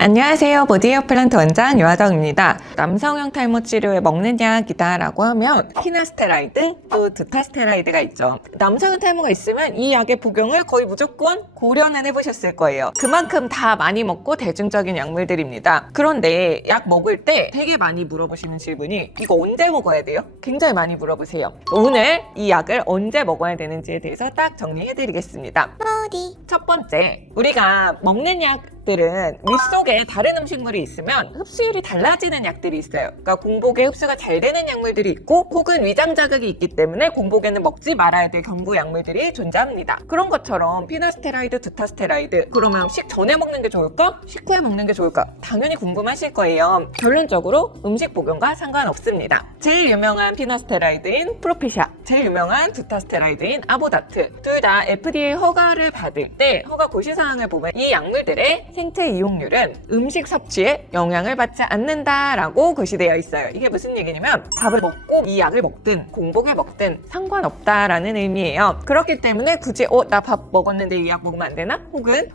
안녕하세요. 보디헤어 플랜트 원장 요하정입니다. 남성형 탈모 치료에 먹는 약이다 라고 하면 피나스테라이드 또 두타스테라이드가 있죠. 남성형 탈모가 있으면 이 약의 복용을 거의 무조건 고려는 해보셨을 거예요. 그만큼 다 많이 먹고 대중적인 약물들입니다. 그런데 약 먹을 때 되게 많이 물어보시는 질문이 이거 언제 먹어야 돼요? 굉장히 많이 물어보세요. 오늘 이 약을 언제 먹어야 되는지에 대해서 딱 정리해드리겠습니다. 첫 번째, 우리가 먹는 약들은 물 속에 다른 음식물이 있으면 흡수율이 달라지는 약들이 있어요. 그러니까 공복에 흡수가 잘 되는 약물들이 있고 혹은 위장 자극이 있기 때문에 공복에는 먹지 말아야 될 경구 약물들이 존재합니다. 그런 것처럼 피나스테라이드, 두타스테라이드 그러면 식 전에 먹는 게 좋을까? 식후에 먹는 게 좋을까? 당연히 궁금하실 거예요. 결론적으로 음식 복용과 상관없습니다. 제일 유명한 피나스테라이드인 프로피샤, 제일 유명한 두타스테라이드인 아보다트 둘 다 FDA 허가를 받을 때 허가 고시사항을 보면 이 약물들의 생체 이용률은 음식 섭취에 영향을 받지 않는다라고 고시되어 있어요. 이게 무슨 얘기냐면 밥을 먹고 이 약을 먹든 공복에 먹든 상관없다라는 의미예요. 그렇기 때문에 굳이 나 밥 먹었는데 이 약 먹으면 안 되나? 혹은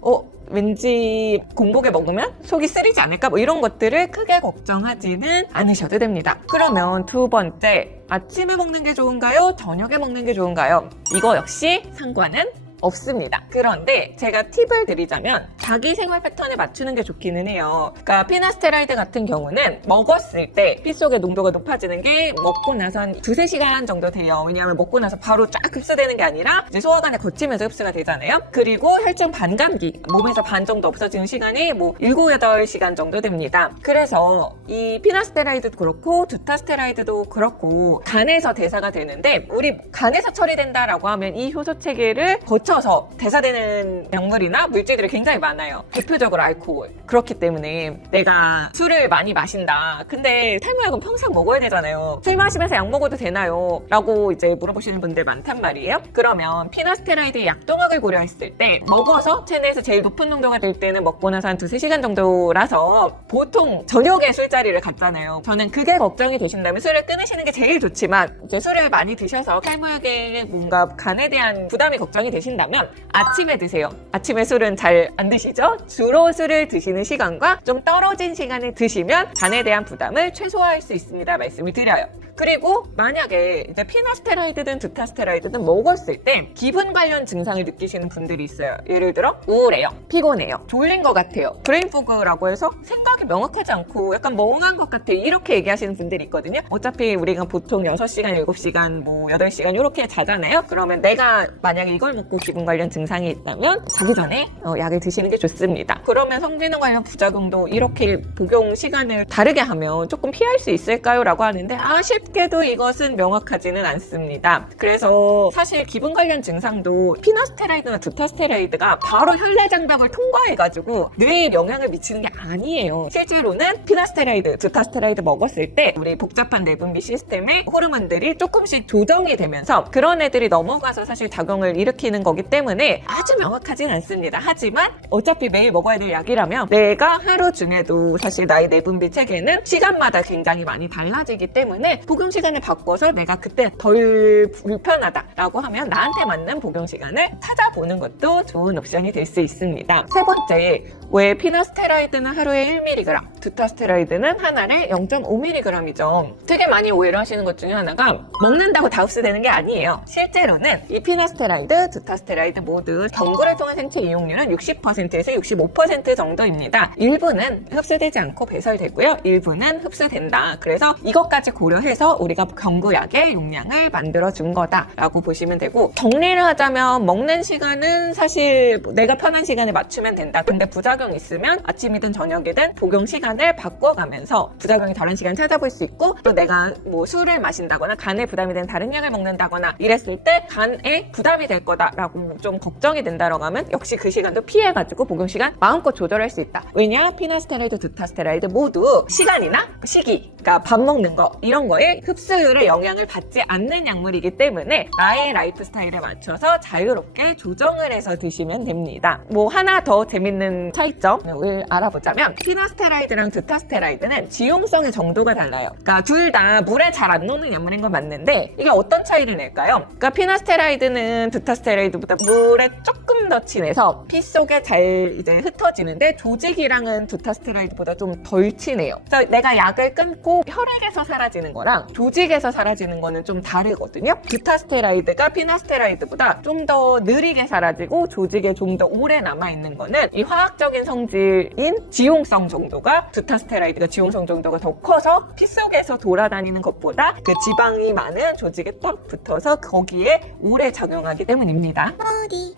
왠지 공복에 먹으면 속이 쓰리지 않을까? 뭐 이런 것들을 크게 걱정하지는 않으셔도 됩니다. 그러면 두 번째, 아침에 먹는 게 좋은가요? 저녁에 먹는 게 좋은가요? 이거 역시 상관은 없습니다. 그런데 제가 팁을 드리자면 자기 생활 패턴에 맞추는 게 좋기는 해요. 그러니까 피나스테라이드 같은 경우는 먹었을 때 피 속의 농도가 높아지는 게 먹고 나서 한 2-3시간 정도 돼요. 왜냐하면 먹고 나서 바로 쫙 흡수되는 게 아니라 이제 소화관에 거치면서 흡수가 되잖아요. 그리고 혈중 반감기, 몸에서 반 정도 없어지는 시간이 7-8시간 정도 됩니다. 그래서 이 피나스테라이드도 그렇고 두타스테라이드도 그렇고 간에서 대사가 되는데 우리 간에서 처리된다라고 하면 이 효소 체계를 거쳐서 대사되는 약물이나 물질들이 굉장히 많아요. 대표적으로 알코올. 그렇기 때문에 내가 술을 많이 마신다. 근데 탈모약은 평생 먹어야 되잖아요. 술 마시면서 약 먹어도 되나요? 라고 이제 물어보시는 분들 많단 말이에요. 그러면 피나스테라이드의 약동학을 고려했을 때 먹어서 체내에서 제일 높은 농도가 될 때는 먹고 나서 한 2-3시간 정도라서 보통 저녁에 술자리를 갔잖아요. 저는 그게 걱정이 되신다면 술을 끊으시는 게 제일 좋지만 이제 술을 많이 드셔서 탈모약에 뭔가 간에 대한 부담이 걱정이 되신다면 아침에 드세요. 아침에 술은 잘 안 드시죠? 주로 술을 드시는 시간과 좀 떨어진 시간에 드시면 간에 대한 부담을 최소화할 수 있습니다. 말씀을 드려요. 그리고 만약에 이제 피나스테라이드든 두타스테라이드든 먹었을 때 기분 관련 증상을 느끼시는 분들이 있어요. 예를 들어 우울해요, 피곤해요, 졸린 것 같아요, 브레인포그라고 해서 생각이 명확하지 않고 약간 멍한 것 같아요. 이렇게 얘기하시는 분들이 있거든요. 어차피 우리가 보통 6시간, 7시간, 8시간 이렇게 자잖아요. 그러면 내가 만약에 이걸 먹고 기분 관련 증상이 있다면 자기 전에 약을 드시는 게 좋습니다. 그러면 성기능 관련 부작용도 이렇게 복용 시간을 다르게 하면 조금 피할 수 있을까요? 라고 하는데 쉽게도 이것은 명확하지는 않습니다. 그래서 사실 기분 관련 증상도 피나스테라이드나 두타스테라이드가 바로 혈내장벽을 통과해가지고 뇌에 영향을 미치는 게 아니에요. 실제로는 피나스테라이드, 두타스테라이드 먹었을 때 우리 복잡한 내분비 시스템의 호르몬들이 조금씩 조정이 되면서 그런 애들이 넘어가서 사실 작용을 일으키는 거기 때문에 아주 명확하진 않습니다. 하지만 어차피 매일 먹어야 될 약이라면 내가 하루 중에도 사실 나의 내분비 체계는 시간마다 굉장히 많이 달라지기 때문에 복용 시간을 바꿔서 내가 그때 덜 불편하다라고 하면 나한테 맞는 복용 시간을 찾아보는 것도 좋은 옵션이 될 수 있습니다. 세 번째, 왜 피나스테라이드는 하루에 1mg, 두타스테라이드는 한 알에 0.5mg이죠. 되게 많이 오해를 하시는 것 중에 하나가 먹는다고 다 흡수되는 게 아니에요. 실제로는 이 피나스테라이드, 두타스테라이드 모두 경구를 통한 생체 이용률은 60%에서 65% 정도입니다. 일부는 흡수되지 않고 배설되고요. 일부는 흡수된다. 그래서 이것까지 고려해서 우리가 경구약의 용량을 만들어준 거다라고 보시면 되고, 정리를 하자면 먹는 시간은 사실 내가 편한 시간에 맞추면 된다. 근데 부작용이 있으면 아침이든 저녁이든 복용 시간을 바꿔가면서 부작용이 다른 시간 찾아볼 수 있고, 또 내가 술을 마신다거나 간에 부담이 되는 다른 약을 먹는다거나 이랬을 때 간에 부담이 될 거다라고 좀 걱정이 된다라고 하면 역시 그 시간도 피해가지고 복용 시간 마음껏 조절할 수 있다. 왜냐? 피나스테라이드, 두타스테라이드 모두 시간이나 시기, 그러니까 밥 먹는 거 이런 거에 흡수율에 영향을 받지 않는 약물이기 때문에 나의 라이프 스타일에 맞춰서 자유롭게 조정을 해서 드시면 됩니다. 하나 더 재밌는 차이점을 알아보자면 피나스테라이드랑 두타스테라이드는 지용성의 정도가 달라요. 그러니까 둘 다 물에 잘 안 녹는 약물인 건 맞는데 이게 어떤 차이를 낼까요? 그러니까 피나스테라이드는 두타스테라이드 스테라이드보다 물에 조금 더 진해서 피 속에 잘 이제 흩어지는데 조직이랑은 두타스테라이드보다 좀 덜 친해요. 그래서 내가 약을 끊고 혈액에서 사라지는 거랑 조직에서 사라지는 거는 좀 다르거든요. 두타스테라이드가 피나스테라이드보다 좀 더 느리게 사라지고 조직에 좀 더 오래 남아있는 거는 이 화학적인 성질인 지용성 정도가 두타스테라이드가 지용성 정도가 더 커서 피 속에서 돌아다니는 것보다 그 지방이 많은 조직에 딱 붙어서 거기에 오래 작용하기 때문입니다.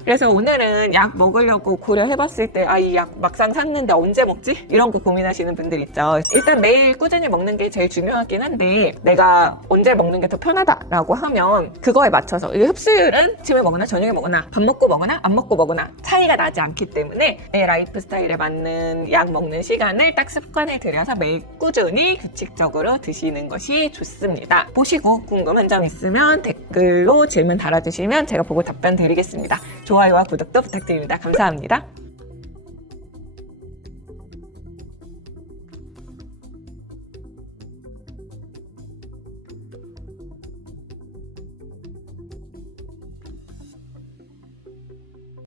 그래서 오늘은 약 먹으려고 고려해봤을 때 아, 이 약 막상 샀는데 언제 먹지? 이런 거 고민하시는 분들 있죠. 일단 매일 꾸준히 먹는 게 제일 중요하긴 한데 내가 언제 먹는 게 더 편하다라고 하면 그거에 맞춰서 이 흡수율은 아침에 먹거나 저녁에 먹거나 밥 먹고 먹거나 안 먹고 먹거나 차이가 나지 않기 때문에 내 라이프 스타일에 맞는 약 먹는 시간을 딱 습관을 들여서 매일 꾸준히 규칙적으로 드시는 것이 좋습니다. 보시고 궁금한 점 있으면 댓글로 질문 달아주시면 제가 보고 답변 드리겠습니다. 좋아요와 구독도 부탁드립니다. 감사합니다.